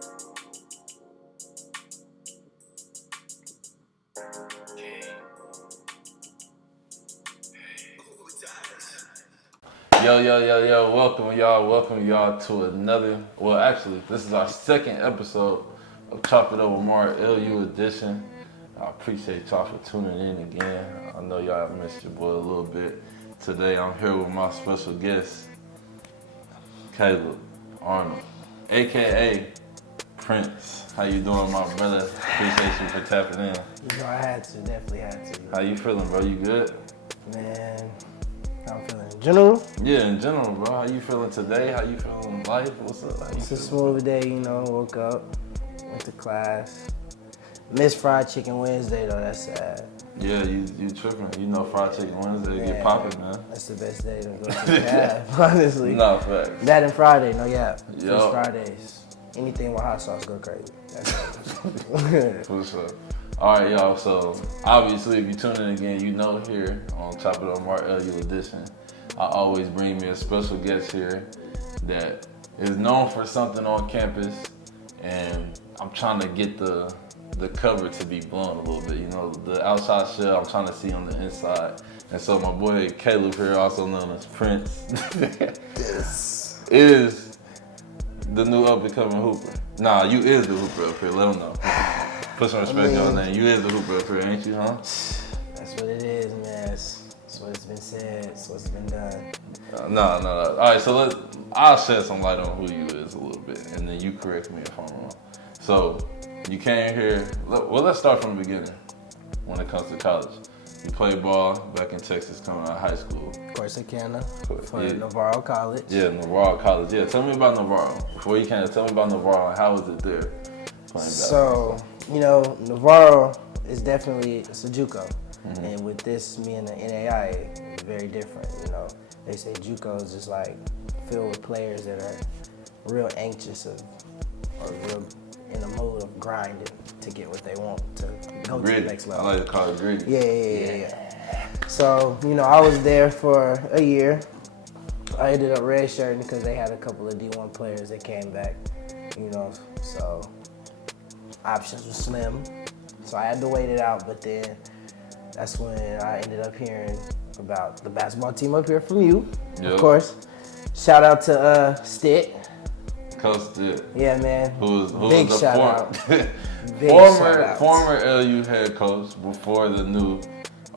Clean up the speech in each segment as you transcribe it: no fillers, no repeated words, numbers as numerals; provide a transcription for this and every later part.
Yo, welcome y'all to another, well actually, this is our second episode of Chop It Up with Mar LU edition. I appreciate y'all for tuning in again. I know y'all missed your boy a little bit. Today I'm here with my special guest, Caleb Arnold, AKA Prince. How you doing, my brother? Appreciate you for tapping in. You know, I had to, definitely had to. How you feeling, bro? You good? Man, how I'm feeling in general? Yeah, in general, bro. How you feeling today? How you feeling in life? What's up? How you It's a feeling? smooth day, you know, woke up, went to class. Missed Fried Chicken Wednesday though, that's sad. Yeah, you tripping. You know Fried Chicken Wednesday get Man, popping, man. That's the best day to go to the cab, honestly. No, facts. That and Friday, no yeah. Yo. First Fridays. Anything with hot sauce go crazy. That's For sure. All right, y'all. So, obviously, if you tune in again, you know here on Chop It Up Mar LU edition, I always bring me a special guest here that is known for something on campus, and I'm trying to get the cover to be blown a little bit. You know, the outside shell, I'm trying to see on the inside. And so my boy Caleb here, also known as Prince, is the new up-and-coming hooper. Nah, you is the hooper up here. Let him know. Put some respect on your name. You is the hooper up here, ain't you, huh? that's what it is, man. That's what it's been said. That's what's been done. No. All right, so I'll shed some light on who you is a little bit, and then you correct me if I'm wrong. So, you came here, well, let's start from the beginning when it comes to college. You played ball back in Texas coming out of high school. Corsicana for Yeah. Navarro College. Yeah, Navarro College. Yeah, tell me about Navarro. Before you can, tell me about Navarro and how was it there playing So, you know, Navarro is definitely a JUCO. And with this, me and the NAI, it's very different, you know. They say JUCO is just like filled with players that are real anxious or real in the mood of grinding to get what they want to go to Gritty. the next I level. like to call it gritty. Yeah. So, you know, I was there for a year. I ended up redshirting because they had a couple of D1 players that came back, you know, so options were slim. So I had to wait it out, but then that's when I ended up hearing about the basketball team up here from you, Yep. of course. Shout out to Stitt. Coach Stitt. Yeah, man. Who was Big the shout out. Big former shout out. former LU head coach before the new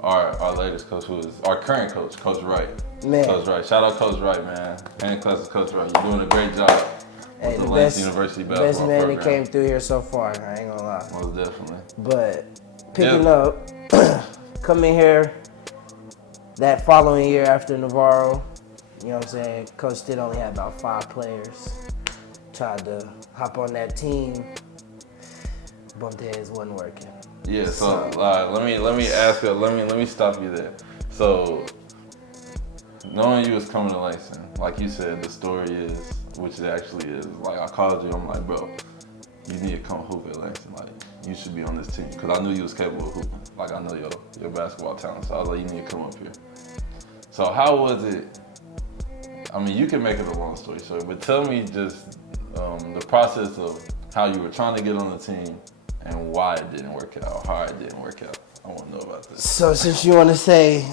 our latest coach, who is our current coach, Coach Wright. Man. Coach Wright. Shout out Coach Wright, man. And class Coach Wright. You're doing a great job Hey, with the the Lance best, University best basketball man program. that came through here so far, I ain't gonna lie. Most definitely. But picking up, coming here that following year after Navarro, you know what I'm saying? Coach Stitt only had about 5 players. Tried to hop on that team, bumped heads, wasn't working. Yeah, so let me ask you, let me stop you there. So knowing you was coming to Langston, like you said, the story is, which it actually is, like I called you, I'm like, bro, you need to come hoop at Langston. Like, you should be on this team. Cause I knew you was capable of hooping. Like I know your basketball talent. So I was like, you need to come up here. So how was it? I mean, you can make it a long story short, but tell me just the process of how you were trying to get on the team and why it didn't work out, or how it didn't work out. I want to know about this. So since you want to say,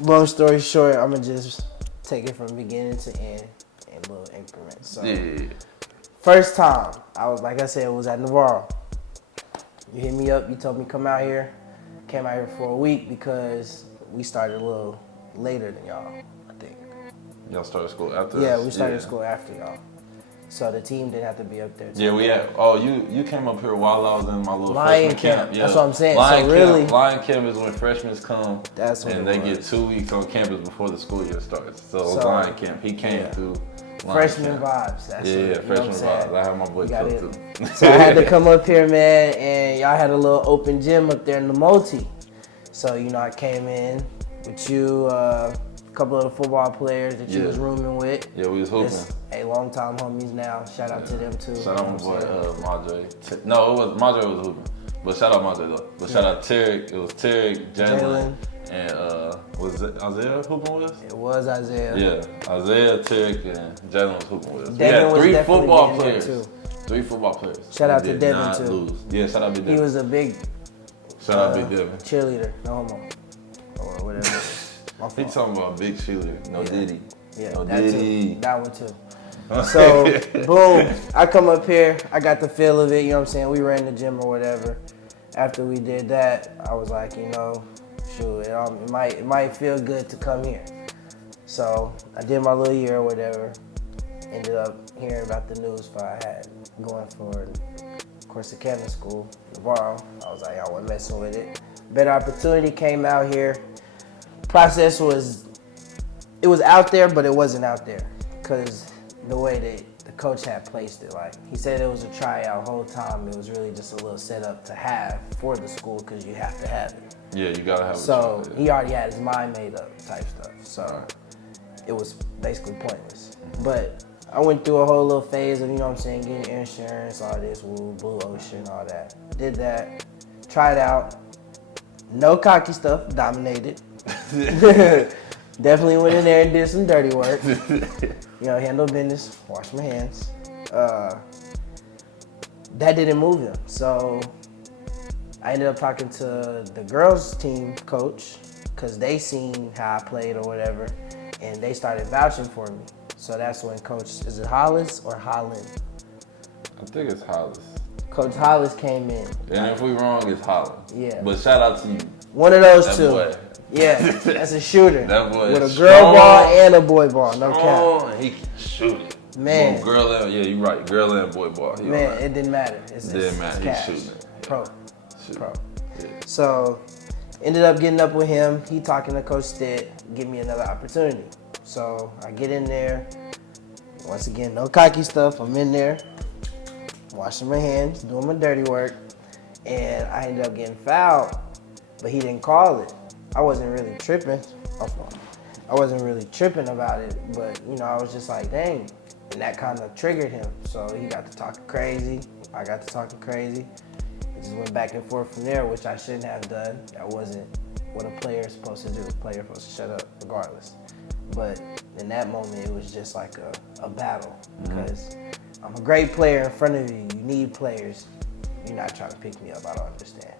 long story short, I'm gonna just take it from beginning to end in little increments. So Yeah. first time, I was, like I said, it was at Navarro. You hit me up, you told me come out here. Came out here for a week because we started a little later than y'all, I think. Y'all started school after Yeah, us? we started school after y'all. So the team didn't have to be up there. Yeah, we had. Oh, you came up here while I was in my little Lion freshman camp. Yeah. That's what I'm saying. Lion So camp, really- Lion camp is when freshmen come. That's what and it they was. get 2 weeks on campus before the school year starts. So, So, Lion camp, he came yeah. through. Lion Freshman camp. vibes. That's Yeah, it. You know freshman what I'm saying? vibes. I had my boy Got Cook it. too. So I had to come up here, man, and y'all had a little open gym up there in the multi. So, you know, I came in with you, a couple of the football players that you Yeah. was rooming with. Yeah, we was hooping. That's, hey, long time homies now. Shout out to them too. Shout out my You know boy what I'm saying? Madre. No, it was Madre was hooping, but shout out Madre though. But shout out Tarek. It was Tarek, Jalen, and was it Isaiah hooping with us? It was Isaiah. Yeah, Isaiah, Tarek, and Jalen was hooping with us. We Devin had was 3 definitely football being there, players. too. 3 football players. Shout out They to did Devin not too. lose. Yeah, shout out to Devin. He was a big Shout out Big Devin. cheerleader. No homo. Or whatever. My He fault. talking about big cheerleader. No Diddy. Yeah, No that Diddy. too. That one too. So, boom, I come up here, I got the feel of it, you know what I'm saying? We ran the gym or whatever. After we did that, I was like, you know, shoot, it might feel good to come here. So, I did my little year or whatever. Ended up hearing about the news for I had going for Corsicana School, Navarro. I was like, I wasn't messing with it. Better opportunity came out here. Process was out there, but it wasn't out there. Because the way that the coach had placed it, like he said it was a tryout whole time. It was really just a little setup to have for the school because you have to have it. Yeah, you gotta have So a child, he already had his mind made up type stuff. So it was basically pointless. But I went through a whole little phase of, you know what I'm saying, getting insurance, all this, Blue Ocean, all that. Did that, tried out. No cocky stuff, dominated. Definitely went in there and did some dirty work. You know, handle business, wash my hands. That didn't move him. So I ended up talking to the girls team coach because they seen how I played or whatever, and they started vouching for me. So that's when Coach, is it Hollis or Holland? I think it's Hollis. Coach Hollis came in. And if we wrong, it's Holland. Yeah. But shout out to you. One of those That two. boy. Yeah, that's a shooter. That boy with a is girl strong. ball and a boy ball. No cap. Oh, he can shoot it. Man. Well, girl and, yeah, you're right. Girl and boy ball. He Man, alright. it didn't matter. It's Didn't matter. cash. He's shooting it. Pro. Shoot. Pro. Yeah. So, ended up getting up with him. He talking to Coach Stitt, give me another opportunity. So, I get in there. Once again, no cocky stuff. I'm in there, washing my hands, doing my dirty work. And I ended up getting fouled, but he didn't call it. I wasn't really tripping. I wasn't really tripping about it, but, you know, I was just like, dang. And that kind of triggered him. So, he got to talking crazy. I got to talking crazy. It just went back and forth from there, which I shouldn't have done. That wasn't what a player is supposed to do. A player is supposed to shut up regardless. But in that moment, it was just like a battle because I'm a great player in front of you. You need players. You're not trying to pick me up. I don't understand.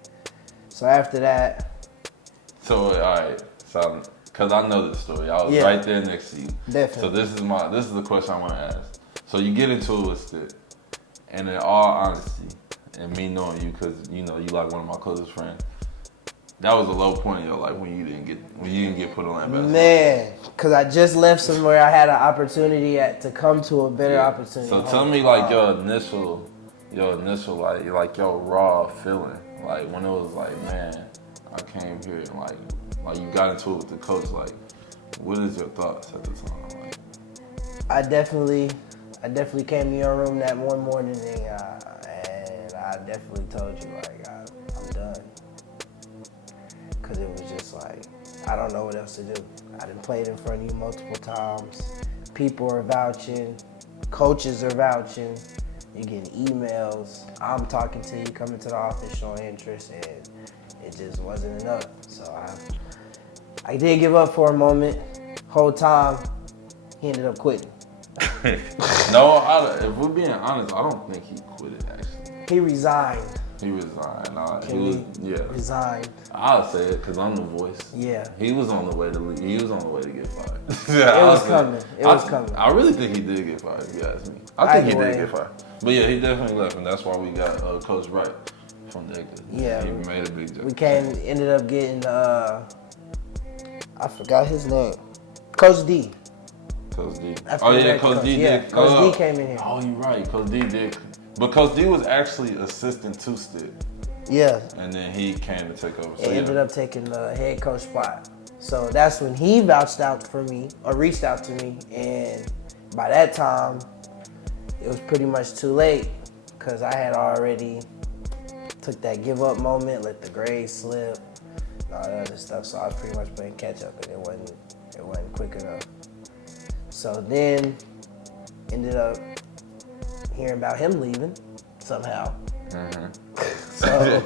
So after that. So, all right. So, because I know this story. I was Yeah. right there next to you. Definitely. So this is the question I want to ask. So you get into it with Stitt, and in all honesty, and me knowing you, because you know you like one of my closest friends, that was a low point in your life when you didn't get put on that basketball. Man, because I just left somewhere I had an opportunity to come to a better opportunity. So tell me like your initial like your raw feeling, like when it was like, man, I came here and like you got into it with the coach, like what is your thoughts at the time? Like, I definitely came to your room that one morning and I definitely told you like I'm done. Cause it was just like, I don't know what else to do. I done played in front of you multiple times. People are vouching, coaches are vouching, you're getting emails. I'm talking to you, coming to the office showing interest, and it just wasn't enough. So I did give up for a moment. Whole time, he ended up quitting. no, if we're being honest, I don't think he quit it actually. He resigned. He resigned. He resigned. I'll say it because I'm the voice. Yeah. He was on the way to leave. He was on the way to get fired. It was coming. It was coming. I really think he did get fired, if you ask me. I think he Either did way. get fired. But yeah, he definitely left, and that's why we got Coach Wright from there. Yeah. He made a big We difference. ended up getting, I forgot his name. Coach D. Coach D. African Oh yeah, American Coach D yeah. did. Coach D came in here. Oh, you're right. Coach D did. But Coach D was actually assistant to Stitt, Yeah. and then he came to take over. So And ended up taking the head coach spot. So that's when he vouched out for me, or reached out to me, and by that time, it was pretty much too late, because I had already took that give up moment, let the grades slip, and all that other stuff, so I was pretty much playing catch up, and it wasn't quick enough. So then, ended up hearing about him leaving, somehow. So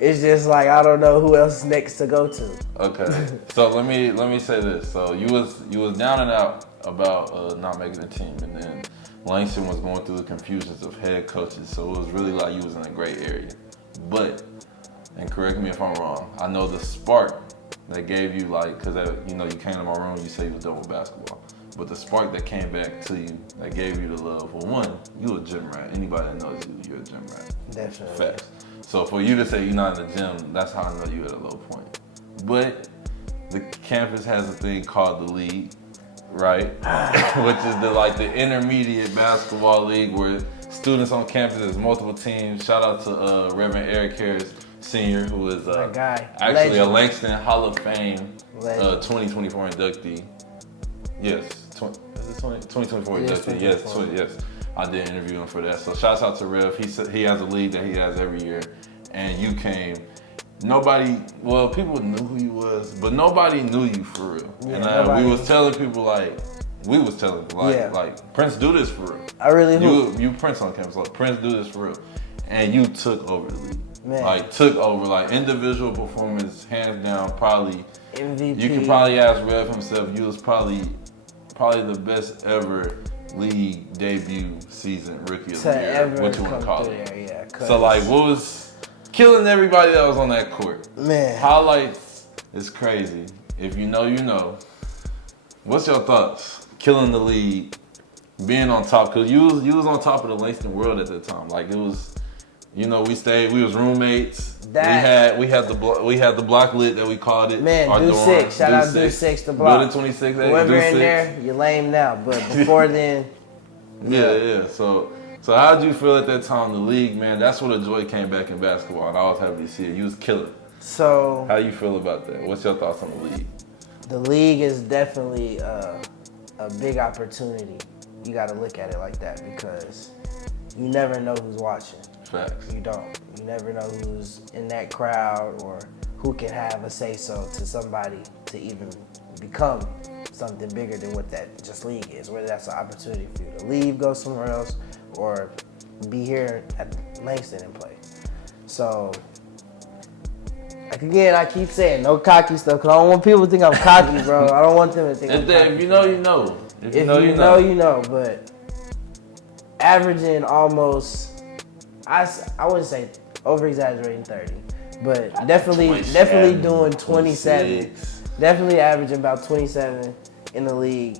it's just like I don't know who else is next to go to. Okay, so let me say this. So you was down and out about not making the team, and then Langston was going through the confusions of head coaches, so it was really like you was in a great area. But, and correct me if I'm wrong, I know the spark that gave you like, cause you came to my room, you said you was done with basketball. But the spark that came back to you, that gave you the love, well, one, you a gym rat. Anybody that knows you, you're a gym rat. Definitely. Facts. So for you to say you're not in the gym, that's how I know you're at a low point. But the campus has a thing called the league, right? Which is the intermediate basketball league where students on campus, there's multiple teams. Shout out to Reverend Eric Harris Sr., who is my guy. actually Legend. a Langston Hall of Fame 2024 inductee. Yes, is it 2024 It is inductee. 2024. Yes. I did interview him for that. So shouts out to Rev. He has a league that he has every year, and you came. Nobody, well, people knew who you was, but nobody knew you for real. Yeah, and we was telling people like Prince do this for real. I really hope. You Prince on campus, like Prince do this for real, and you took over the league. Man. Like took over, like individual performance, hands down, probably. MVP. You can probably ask Rev himself. You was probably the best ever league debut season rookie of the year. Ever What you want to call through it? there, yeah. So what was killing everybody that was on that court? Man. Highlights is crazy. If you know, you know. What's your thoughts? Killing the league, being on top, cause you was on top of the Langston world at that time. Like it was, we was roommates. We had the block lit that we called it. Man, our Do dorm. 6. Shout out Do 6, the block. Building 26. Whoever Do in 6. there, you're lame now. But before then, Yeah. So how'd you feel at that time? The league, man, that's where the joy came back in basketball, and I was happy to see it. You was killing. So How you feel about that? What's your thoughts on the league? the league is definitely a big opportunity. You got to look at it like that because you never know who's watching. Facts. You don't. You never know who's in that crowd or who can have a say-so to somebody to even become something bigger than what that just league is. Whether that's an opportunity for you to leave, go somewhere else, or be here at Langston and play. So, like again, I keep saying no cocky stuff because I don't want people to think I'm cocky, bro. I don't want them to think I'm cocky. If you know, you know. If you know, you know. But averaging almost, I wouldn't say over-exaggerating 30, but definitely doing 27. Definitely averaging about 27 in the league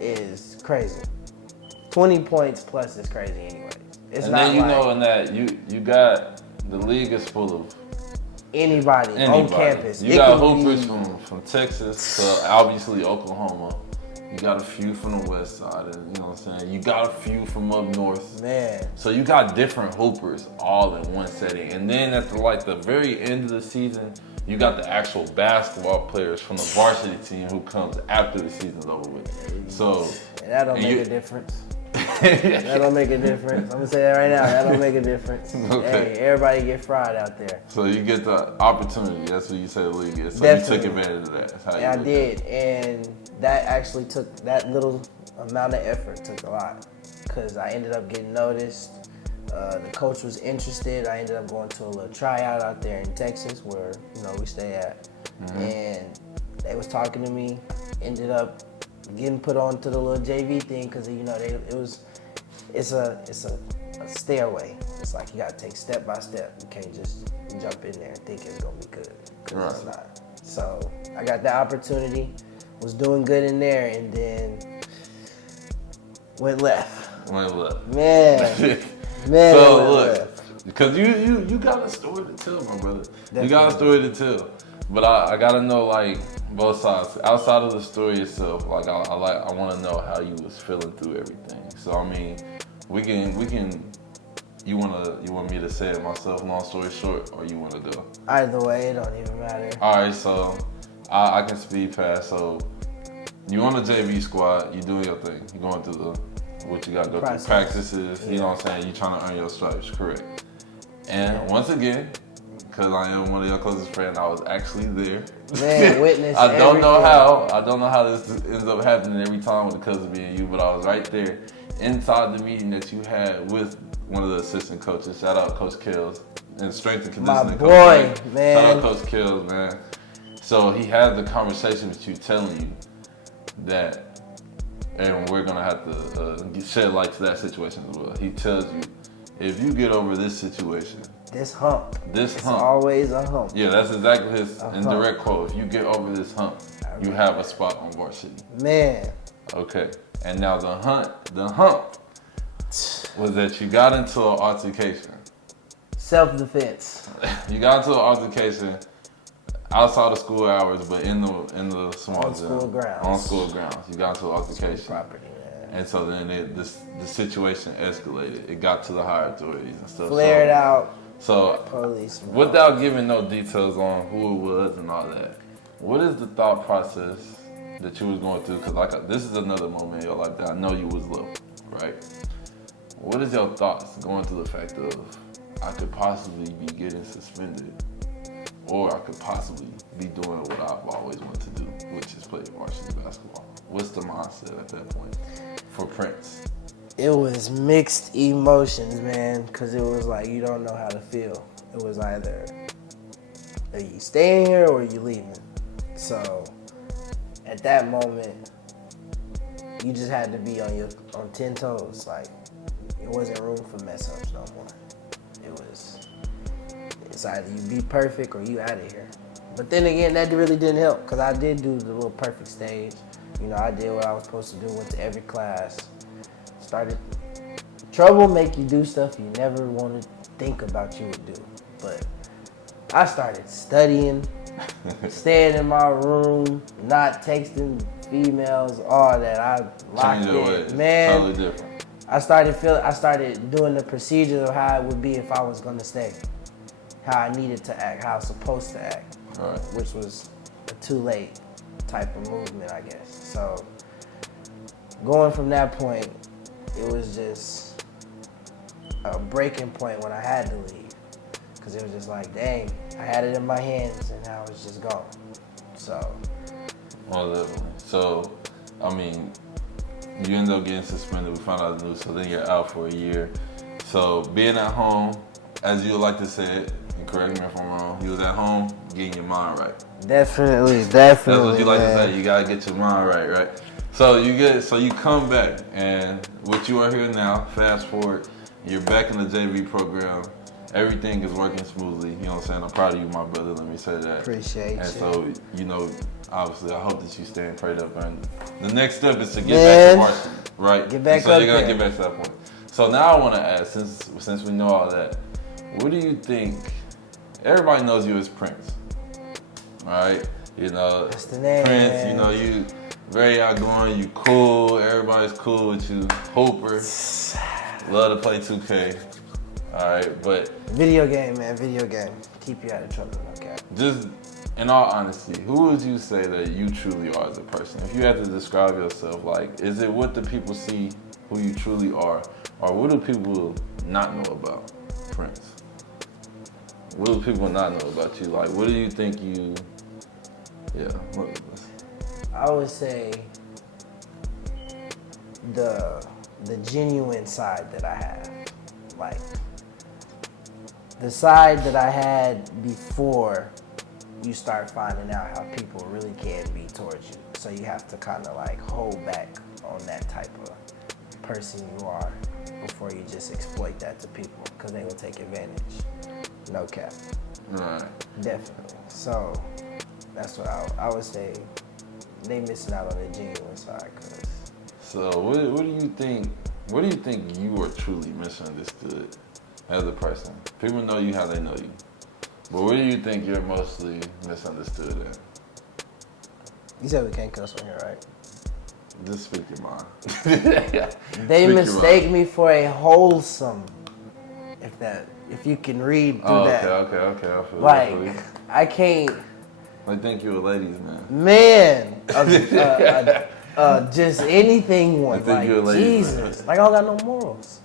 is crazy. 20 points plus is crazy anyway. It's And not then like in that you got the league is full of anybody on campus. You got hoopers from Texas to obviously Oklahoma. You got a few from the west side, and you know what I'm saying? You got a few from up north. Man. So you got different hoopers all in one setting. And then at the very end of the season, you got the actual basketball players from the varsity team who comes after the season's over with. So and that don't make a difference. That don't make a difference. I'm gonna say that right now. That don't make a difference. Okay. Hey, everybody get fried out there. So you get the opportunity. That's what you say the league is. So Definitely. you took advantage of that. That's how Yeah, I you did, and that actually took that little amount of effort took a lot because I ended up getting noticed. The coach was interested. I ended up going to a little tryout out there in Texas where we stay at, and they was talking to me. Ended up getting put on to the little JV thing because it's a stairway. It's like you gotta take step by step. You can't just jump in there and think it's gonna be good because it's not. So I got the opportunity, was doing good in there, and then went left. Man. So look, because you got a story to tell, my brother. Definitely. You got a story to tell. But I gotta know like both sides. Outside of the story itself, like I wanna know how you was feeling through everything. So I mean, we can you want me to say it myself, long story short, or you wanna go? Either way, it don't even matter. Alright, so I can speed past. So you on the JV squad, you doing your thing. You going through what you gotta go through, practices, you know what I'm saying? You trying to earn your stripes, correct. And once again, because I am one of your closest friends, I was actually there. Man, witness I don't know everything. how. I don't know how this ends up happening every time with the cousin being you, but I was right there inside the meeting that you had with one of the assistant coaches. Shout out Coach Kills and strength and conditioning. My boy, man. Shout out Coach Kills, man. So he had the conversation with you, telling you that and we're gonna have to shed light to that situation as well. He tells you, if you get over this situation, This hump. this It's hump, always a hump. yeah, that's exactly his A indirect quote. If you get over this hump, you have a spot on varsity. Man. Okay, and now the hump was that you got into an altercation. Self-defense. You got into an altercation outside of school hours, but in the small On gym. school grounds. On school grounds. You got into an altercation. Property, man. And so then the situation escalated. It got to the higher authorities and stuff. Flared out. So Police. without giving no details on who it was and all that, what is the thought process that you was going through? Because this is another moment in your life that I know you was low, right? What is your thoughts going through the fact of I could possibly be getting suspended, or I could possibly be doing what I've always wanted to do, which is play varsity basketball? What's the mindset at that point for Prince? It was mixed emotions, man, because it was like you don't know how to feel. It was either are you staying here or are you leaving? So at that moment, you just had to be on 10 toes. Like it wasn't room for mess ups no more. It's either you be perfect or you out of here. But then again, that really didn't help because I did do the little perfect stage. You know, I did what I was supposed to do, went to every class. Started, trouble make you do stuff you never wanted to think about you would do. But I started studying, staying in my room, not texting females, all that. I locked Change your ways. in. Man, Totally different. I started doing the procedure of how it would be if I was gonna stay. How I needed to act, how I was supposed to act. All right. Which was a too late type of movement, I guess. So going from that point, it was just a breaking point when I had to leave. Because it was just like, dang, I had it in my hands and now it's just gone. So. Well, definitely. So, I mean, you end up getting suspended. We found out the news, so then you're out for a year. So being at home, as you like to say it, and correct me if I'm wrong, you was at home getting your mind right. Definitely. That's what you like to say. You gotta get your mind right? So you come back, and what you are here now, fast forward, you're back in the JV program. Everything is working smoothly. You know what I'm saying? I'm proud of you, my brother. Let me say that. Appreciate you. And so, obviously, I hope that you stay prayed up. And the next step is to get back to varsity, right? Get back so up you're gonna there. get back to that point. So now I want to ask, since we know all that, what do you think? Everybody knows you as Prince, all right? You know, That's the name, Prince. man. You know, you very outgoing. You cool. Everybody's cool with you. Hooper. Love to play 2K. All right, but Video game, man. Video game. Keep you out of trouble, no cap. just in all honesty, who would you say that you truly are as a person? If you had to describe yourself, like, is it what the people see who you truly are, or what do people not know about Prince? What do people not know about you? Like, what do you think you? Yeah. I would say the genuine side that I have, like the side that I had before you start finding out how people really can be towards you. So you have to kind of like hold back on that type of person you are before you just exploit that to people because they will take advantage. No cap. Right. Definitely. So that's what I would say. They missing out on the genuine side. Cause So what do you think? What do you think you are truly misunderstood as a person? People know you how they know you, but what do you think you're mostly misunderstood at? you said we can't cuss on here, right? Just speak your mind. They Speak your mistake mind. me for a wholesome. If you can read through that. Okay. I feel that. Like I can't. I think you're a ladies man. Man, just anything one. think Like you're a lady, Jesus, like I don't got no morals.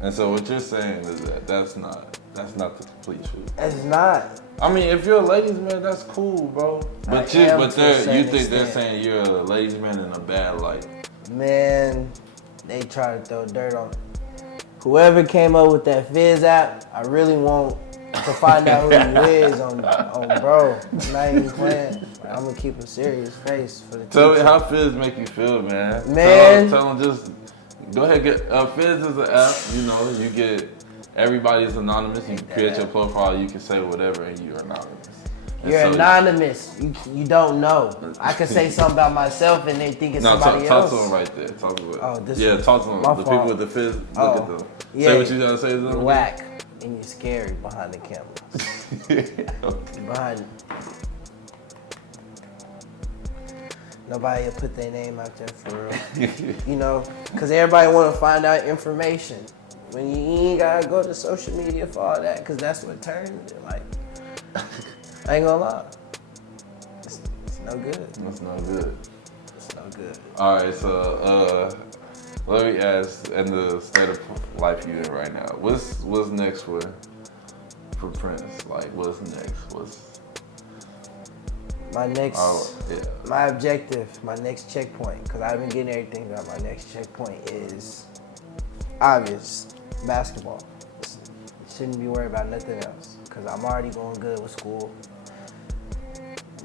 And so what you're saying is that that's not the complete truth. It's not. I mean, if you're a ladies man, that's cool, bro. But I am to a you certain think they're extent. saying you're a ladies man in a bad light. Man, they try to throw dirt on whoever came up with that Fizz app. I really want to find out who you is on bro. I'm not even playing. I'm gonna keep a serious face for the Tell me teacher. how Fizz make you feel, man. Man. Tell them just go ahead, get Fizz is an app. You know, you get everybody's anonymous. You can create your profile. You can say whatever, and you're anonymous. And You're so- anonymous. You don't know. I could say something about myself and they think it's No, somebody talk else. to them right there. Talk to them. Oh, this yeah, is talk to them. my The fault. people with the Fizz, look Oh, at them. yeah. Say what you gotta say to them. You're whack and you're scary behind the camera. Okay. Behind. Nobody will put their name out there for real. You know, because everybody want to find out information. When you ain't got to go to social media for all that, because that's what turns it. Like, I ain't gonna lie. It's no good. That's no good. It's no good. All right, so let me ask, in the state of life you in right now, what's next for Prince? Like, what's next? My next, yeah. my objective, my next checkpoint, because I've been getting everything done. My next checkpoint is obvious, basketball. Shouldn't be worried about nothing else, because I'm already going good with school.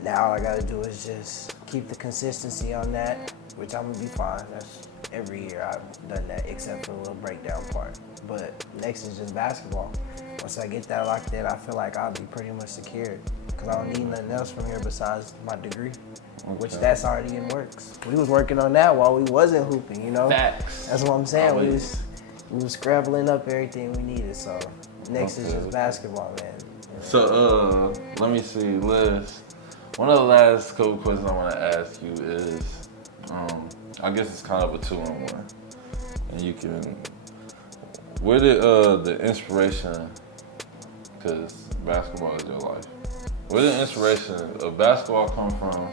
Now all I gotta do is just keep the consistency on that, which I'm gonna be fine. That's every year I've done that, except for the little breakdown part. But next is just basketball. Once I get that locked in, I feel like I'll be pretty much secured, because I don't need nothing else from here besides my degree, which that's already in works. We was working on that while we wasn't hooping, you know? Facts. That's what I'm saying. We Always. was scrabbling up everything we needed. So next is just basketball, man. So, let me see, Liz. One of the last couple questions I want to ask you is, I guess it's kind of a 2-on-1, and you can. Where did the inspiration? Because basketball is your life. Where did the inspiration of basketball come from?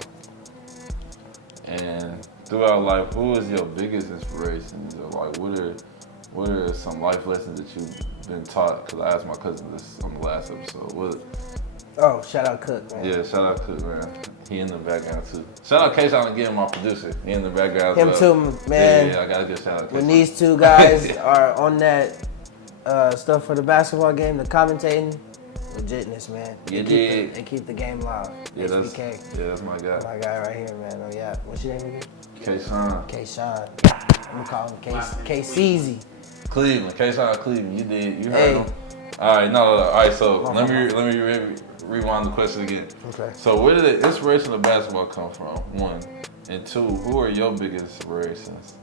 And throughout life, who is your biggest inspirations? Or like, what are some life lessons that you've been taught? Because I asked my cousin this on the last episode. Oh, shout out Cook, man. Yeah, shout out Cook, man. He in the background too. Shout out Kayshawn again, my producer. He in the background. Him as well. too, man. Yeah, I gotta give a shout out. When Kayshawn. these two guys are on that stuff for the basketball game, the commentating, legitness, man. You They did. keep the game live. Yeah, that's HBK. yeah, that's my guy. My guy right here, man. Oh yeah. What's your name again? Kayshawn. K-Sean. I'm gonna call him K-Ceezy. Cleveland. Kayshawn Cleveland. You did. You heard Hey. him. All right, no. All right, so Oh, let me rewind the question again. Okay. So where did the inspiration of basketball come from? 1, and 2, who are your biggest inspirations?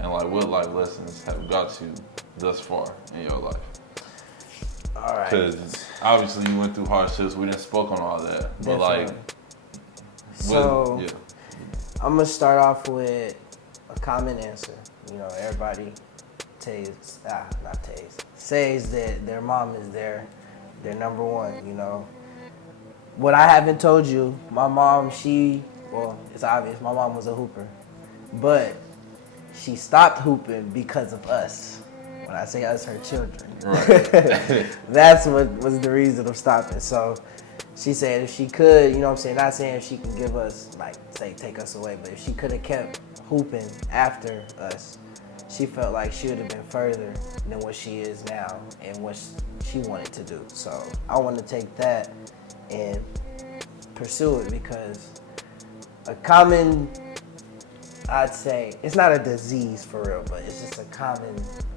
And like, what life lessons have got you thus far in your life? All right. Because obviously you went through hardships. We didn't spoke on all that, but like, Definitely. So yeah, I'm gonna start off with a common answer. You know, everybody says that their mom is their number one, you know. What I haven't told you, my mom, it's obvious, my mom was a hooper. But she stopped hooping because of us. When I say us, her children. right. That's what was the reason of stopping. So she said if she could, you know what I'm saying, not saying if she can give us, like, say, take us away, but if she could have kept hooping after us, she felt like she would have been further than what she is now and what she wanted to do. So I want to take that and pursue it, because a common, I'd say, it's not a disease for real, but it's just a common,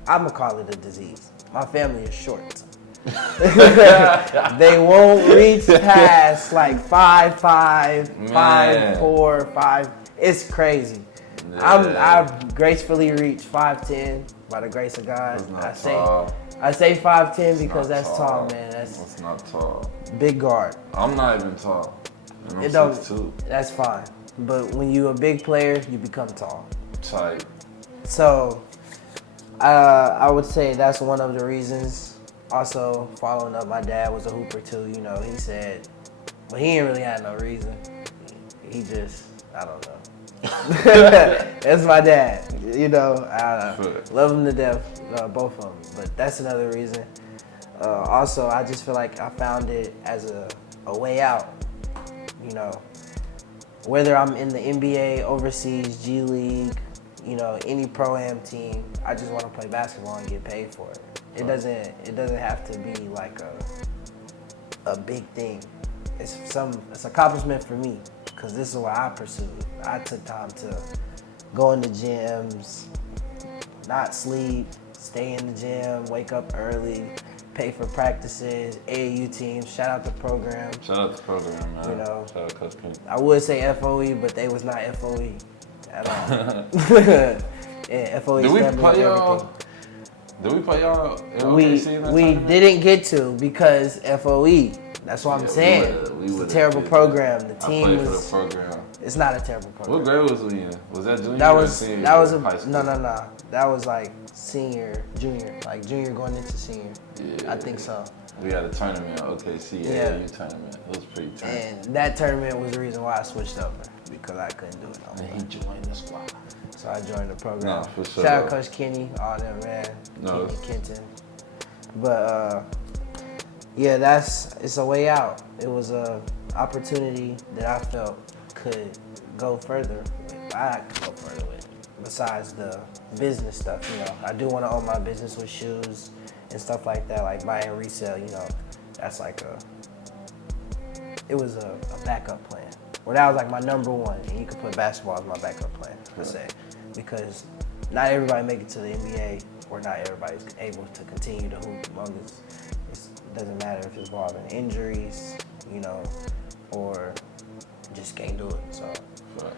I'm gonna call it a disease. My family is short. They won't reach past like 5'5", 5'4", 5. It's crazy. Yeah. I've gracefully reached 5'10" by the grace of God. That's not tall. I say 5'10" because Not that's tall, man. That's not tall. Big guard. I'm not even tall. And It I'm don't. 6'2". That's fine. But when you're a big player, you become tall. Tight. So I would say that's one of the reasons. Also, following up, my dad was a hooper too. You know, he said, but he didn't really have no reason. He just, I don't know. That's my dad. You know, I love him to death, both of them. But that's another reason. Also, I just feel like I found it as a way out. You know, whether I'm in the NBA, overseas, G League, you know, any pro-am team, I just want to play basketball and get paid for it. It doesn't have to be like a big thing. It's accomplishment for me because this is what I pursued. I took time to go in the gyms, not sleep, stay in the gym, wake up early, pay for practices, AAU teams. Shout out the program. Shout out the program, man. You know, shout out Coach Penny. I would say FOE, but they was not FOE at all. Yeah, FOE Did we stands for play y'all? everything. Did we play y'all? in We OKC in that tournament? didn't get to because FOE. That's what I'm Yeah, saying. we It's a would've terrible did program. The I team played was. for the program. It's not a terrible program. What grade was we in? Was that junior? That or was senior that was year of high school? no. That was like senior, junior, like junior going into senior. Yeah. I think so. We had a tournament, OKC Yeah. AAU tournament. It was pretty tough. And that tournament was the reason why I switched over because I couldn't do it no more. And he joined the squad. So I joined the program. No, for sure. Shout out Coach Kenny, all them man. No. Kenny Kenton. But yeah, it's a way out. It was a opportunity that I felt could go further. I could go further with. Besides the business stuff, you know, I do want to own my business with shoes and stuff like that, like buy and resell. You know, that's like it was a backup plan. Well, that was like my number one, and you could put basketball as my backup plan per se, because not everybody make it to the NBA, or not everybody's able to continue to hoop humongous. It doesn't matter if it's involving injuries, you know, or just can't do it. So Right.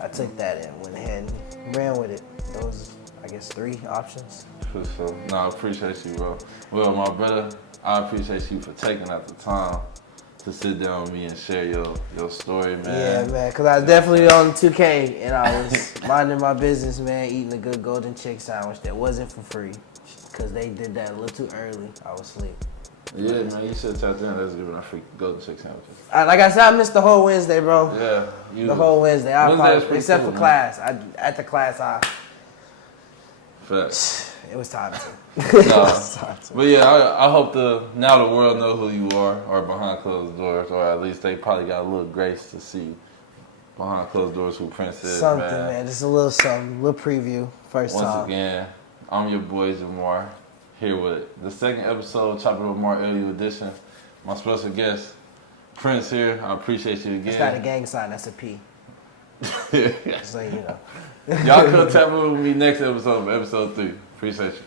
I took that and went ahead and ran with it. Those, I guess, 3 options. For sure. No, I appreciate you, bro. Well, my brother, I appreciate you for taking out the time to sit down with me and share your story, man. Yeah, man, because I was definitely on 2K and I was minding my business, man, eating a good golden chick sandwich that wasn't for free because they did that a little too early. I was asleep. Yeah, man, you should have tapped in. Let's give it a free golden chick sandwiches. Like I said, I missed the whole Wednesday, bro. Yeah. The whole Wednesday. I Wednesday is apologize, pretty except cool, for man. class. At the class, Facts. it was time to. Nah. But yeah, I hope now the world know who you are, or behind closed doors, or at least they probably got a little grace to see behind closed doors who Prince is, Something, man. man. Just a little something, a little preview. First Once time. again, I'm your boy Jamar, here with the second episode, Chop It Up More Early Edition. My special guest, Prince here. I appreciate you It's not a again. gang sign. That's a P. Just so you know. Y'all come tap in with me next episode, episode 3. Appreciate you.